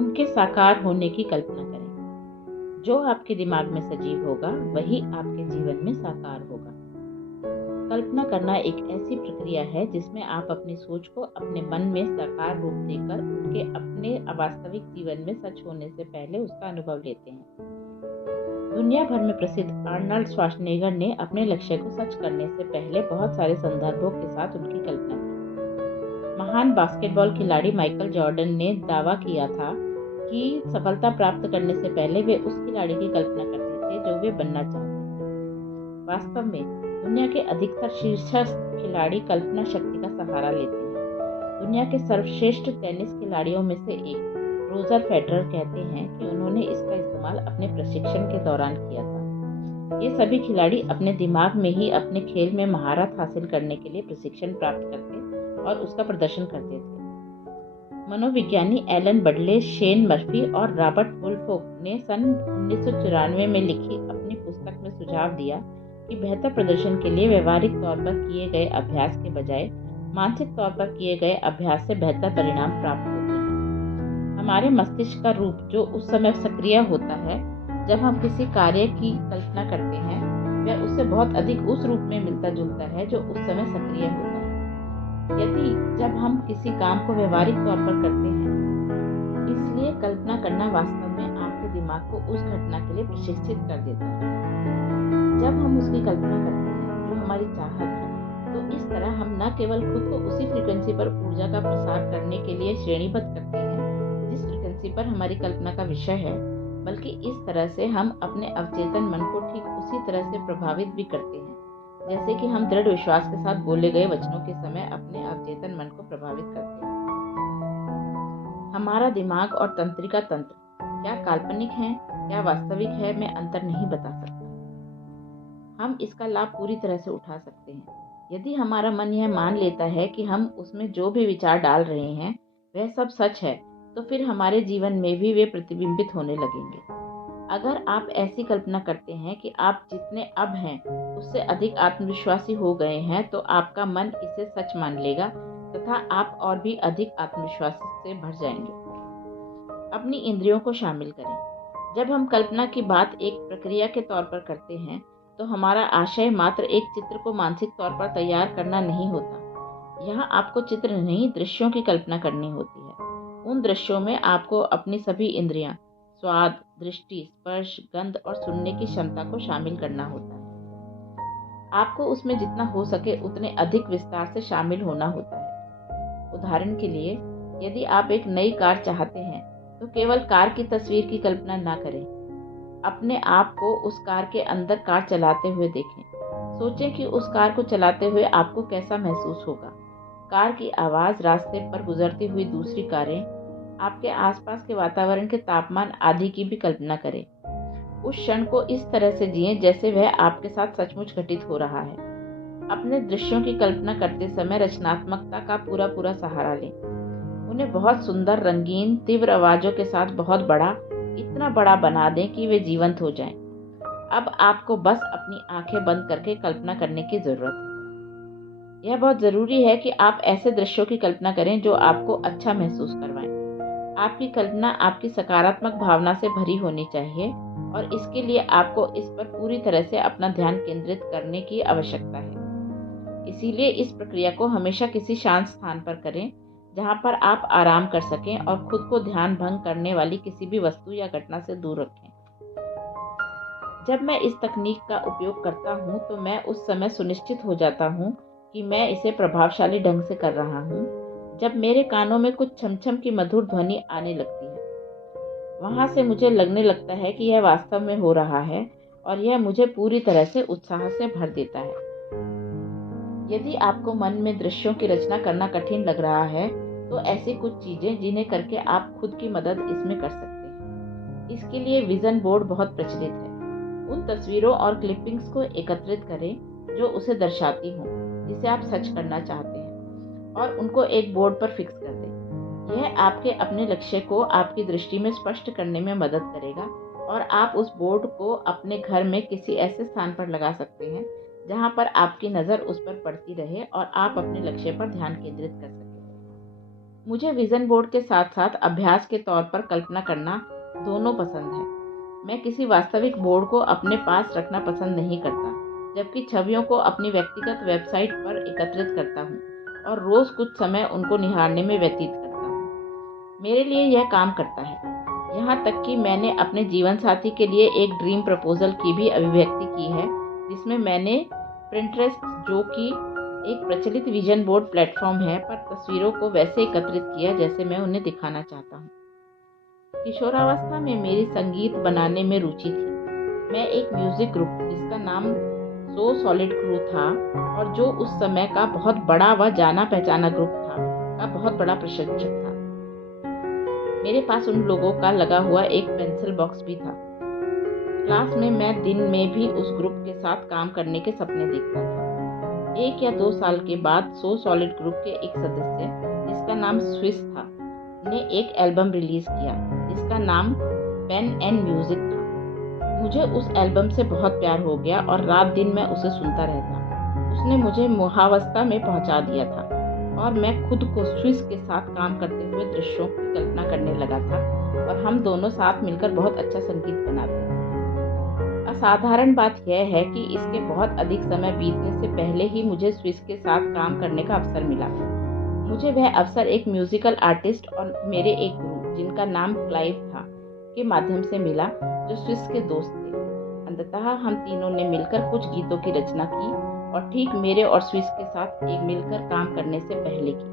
उनके साकार होने की कल्पना करें। जो आपके दिमाग में सजीव होगा वही आपके जीवन में साकार होगा। कल्पना करना एक ऐसी प्रक्रिया है जिसमें आप अपनी सोच को अपने मन में साकार रूप देकर उनके अपने वास्तविक जीवन में सच होने से पहले उसका अनुभव लेते हैं। दुनिया भर में प्रसिद्ध आर्नल्ड श्वार्ज़नेगर ने अपने लक्ष्य को सच करने से पहले बहुत सारे संदर्भों के साथ उनकी कल्पना की। महान बास्केटबॉल खिलाड़ी माइकल जॉर्डन ने दावा किया था कि सफलता प्राप्त करने से पहले वे उस खिलाड़ी की कल्पना करते थे जो वे बनना चाहते थे। वास्तव में दुनिया के अधिकतर शीर्षस्थ खिलाड़ी कल्पना शक्ति का सहारा लेते हैं। दुनिया के सर्वश्रेष्ठ टेनिस खिलाड़ियों में से एक रोजर फेडरर कहते हैं कि उन्होंने इसका इस्तेमाल अपने प्रशिक्षण के दौरान किया था। ये सभी खिलाड़ी अपने दिमाग में ही अपने खेल में महारत हासिल करने के लिए प्रशिक्षण प्राप्त करते और उसका प्रदर्शन करते थे। मनोविज्ञानी एलन बडले, शेन मर्फी और रॉबर्ट वुल्फोक ने सन 1994 में लिखी अपनी पुस्तक में सुझाव दिया कि बेहतर प्रदर्शन के लिए व्यवहारिक तौर पर किए गए अभ्यास के बजाय मानसिक तौर पर किए गए अभ्यास से बेहतर परिणाम प्राप्त होते हैं। हमारे मस्तिष्क का रूप जो उस समय सक्रिय होता है जब हम किसी कार्य की कल्पना करते हैं, वह उससे बहुत अधिक उस रूप में मिलता जुलता है जो उस समय सक्रिय होता है। यदि जब हम किसी काम को व्यवहारिक तौर पर करते हैं, इसलिए कल्पना करना वास्तव में आपके दिमाग को उस घटना के लिए प्रशिक्षित कर देता है। जब हम उसकी कल्पना करते हैं जो हमारी चाहत है, तो इस तरह हम न केवल खुद को उसी फ्रीक्वेंसी पर ऊर्जा का प्रसार करने के लिए श्रेणीबद्ध करते हैं जिस फ्रीक्वेंसी पर हमारी कल्पना का विषय है, बल्कि इस तरह से हम अपने अवचेतन मन को ठीक उसी तरह से प्रभावित भी करते हैं जैसे कि हम दृढ़ विश्वास के साथ बोले गए वचनों के समय अपने अवचेतन मन को प्रभावित करते हैं। हमारा दिमाग और तंत्रिका तंत्र क्या काल्पनिक है या वास्तविक है, मैं अंतर नहीं बता सकता। हम इसका लाभ पूरी तरह से उठा सकते हैं यदि हमारा मन यह मान लेता है कि हम उसमें जो भी विचार डाल रहे हैं वह सब सच है, तो फिर हमारे जीवन में भी वे प्रतिबिंबित होने लगेंगे। अगर आप ऐसी कल्पना करते हैं कि आप जितने अब हैं उससे अधिक आत्मविश्वासी हो गए हैं, तो आपका मन इसे सच मान लेगा तथा आप और भी अधिक आत्मविश्वास से भर जाएंगे। अपनी इंद्रियों को शामिल करें। जब हम कल्पना की बात एक प्रक्रिया के तौर पर करते हैं, तो हमारा आशय मात्र एक चित्र को मानसिक तौर पर तैयार करना नहीं होता। यहाँ आपको चित्र नहीं, दृश्यों की कल्पना करनी होती है। उन दृश्यों में आपको अपनी सभी इंद्रियां, स्वाद, दृष्टि, स्पर्श, गंध और सुनने की क्षमता को शामिल करना होता है। आपको उसमें जितना हो सके उतने अधिक विस्तार से शामिल होना होता है। उदाहरण के लिए, यदि आप एक नई कार चाहते हैं, तो केवल कार की तस्वीर की कल्पना ना करें। अपने आप को उस कार के अंदर कार चलाते हुए देखें। सोचें कि उस कार को चलाते हुए आपको कैसा महसूस होगा। कार की आवाज़, रास्ते पर गुजरती हुई दूसरी कारें, आपके आसपास के वातावरण के तापमान आदि की भी कल्पना करें। उस क्षण को इस तरह से जिएं जैसे वह आपके साथ सचमुच घटित हो रहा है। अपने दृश्यों की कल्पना करते समय रचनात्मकता का पूरा सहारा लें। उन्हें बहुत सुंदर, रंगीन, तीव्र आवाज़ों के साथ बहुत बड़ा, इतना बड़ा बना दें कि वे जीवंत हो जाएं। अब आपको बस अपनी आंखें बंद करके कल्पना करने की जरूरत है। यह बहुत ज़रूरी है कि आप ऐसे दृश्यों की कल्पना करें जो आपको अच्छा महसूस करवाएं। आपकी कल्पना आपकी सकारात्मक भावना से भरी होनी चाहिए और इसके लिए आपको इस पर पूरी तरह से अपना ध्यान केंद्रित करने की आवश्यकता है। इसीलिए इस प्रक्रिया को हमेशा किसी शांत स्थान पर करें जहां पर आप आराम कर सकें और खुद को ध्यान भंग करने वाली किसी भी वस्तु या घटना से दूर रखें। जब मैं इस तकनीक का उपयोग करता हूं, तो मैं उस समय सुनिश्चित हो जाता हूं कि मैं इसे प्रभावशाली ढंग से कर रहा हूं। जब मेरे कानों में कुछ छमछम की मधुर ध्वनि आने लगती है, वहां से मुझे लगने लगता है कि यह वास्तव में हो रहा है और यह मुझे पूरी तरह से उत्साह से भर देता है। यदि आपको मन में दृश्यों की रचना करना कठिन लग रहा है, तो ऐसी कुछ चीजें जिन्हें करके आप खुद की मदद इसमें कर सकते हैं। इसके लिए विजन बोर्ड बहुत प्रचलित है। उन तस्वीरों और क्लिपिंग्स को एकत्रित करें जो उसे दर्शाती हों जिसे आप सच करना चाहते हैं, और उनको एक बोर्ड पर फिक्स कर दें। यह आपके अपने लक्ष्य को आपकी दृष्टि में स्पष्ट करने में मदद करेगा और आप उस बोर्ड को अपने घर में किसी ऐसे स्थान पर लगा सकते हैं जहां पर आपकी नज़र उस पर पड़ती रहे और आप अपने लक्ष्य पर ध्यान केंद्रित कर सकें। मुझे विज़न बोर्ड के साथ साथ अभ्यास के तौर पर कल्पना करना दोनों पसंद है। मैं किसी वास्तविक बोर्ड को अपने पास रखना पसंद नहीं करता, जबकि छवियों को अपनी व्यक्तिगत वेबसाइट पर एकत्रित करता हूँ और रोज़ कुछ समय उनको निहारने में व्यतीत करता हूँ। मेरे लिए यह काम करता है, यहाँ तक कि मैंने अपने जीवन साथी के लिए एक ड्रीम प्रपोजल की भी अभिव्यक्ति की है, जिसमें मैंने पिंटरेस्ट, जो कि एक प्रचलित विजन बोर्ड प्लेटफॉर्म है, पर तस्वीरों को वैसे एकत्रित किया जैसे मैं उन्हें दिखाना चाहता हूँ। किशोरावस्था में मेरी संगीत बनाने में रुचि थी। मैं एक म्यूजिक ग्रुप जिसका नाम सो सॉलिड क्रू था और जो उस समय का बहुत बड़ा व जाना पहचाना ग्रुप था, का बहुत बड़ा प्रशंसक था। मेरे पास उन लोगों का लगा हुआ एक पेंसिल बॉक्स भी था। क्लास में मैं दिन में भी उस ग्रुप के साथ काम करने के सपने देखता था। 1 या 2 साल के बाद सो सॉलिड ग्रुप के एक सदस्य, जिसका नाम स्विस था, ने एक एल्बम रिलीज किया जिसका नाम पेन एंड म्यूजिक था। मुझे उस एल्बम से बहुत प्यार हो गया और रात दिन मैं उसे सुनता रहता। उसने मुझे मोहावस्था में पहुंचा दिया था और मैं खुद को स्विस के साथ काम करते हुए दृश्यों की कल्पना करने लगा था और हम दोनों साथ मिलकर बहुत अच्छा संगीत बनाते थे। असाधारण बात यह है कि इसके बहुत अधिक समय बीतने से पहले ही मुझे स्विस के साथ काम करने का अवसर मिला। मुझे वह अवसर एक म्यूजिकल आर्टिस्ट और मेरे एक गुरु, जिनका नाम क्लाइव था, के माध्यम से मिला, जो स्विस के दोस्त थे। अंततः हम तीनों ने मिलकर कुछ गीतों की रचना की और ठीक मेरे और स्विस के साथ एक मिलकर काम करने से पहले की।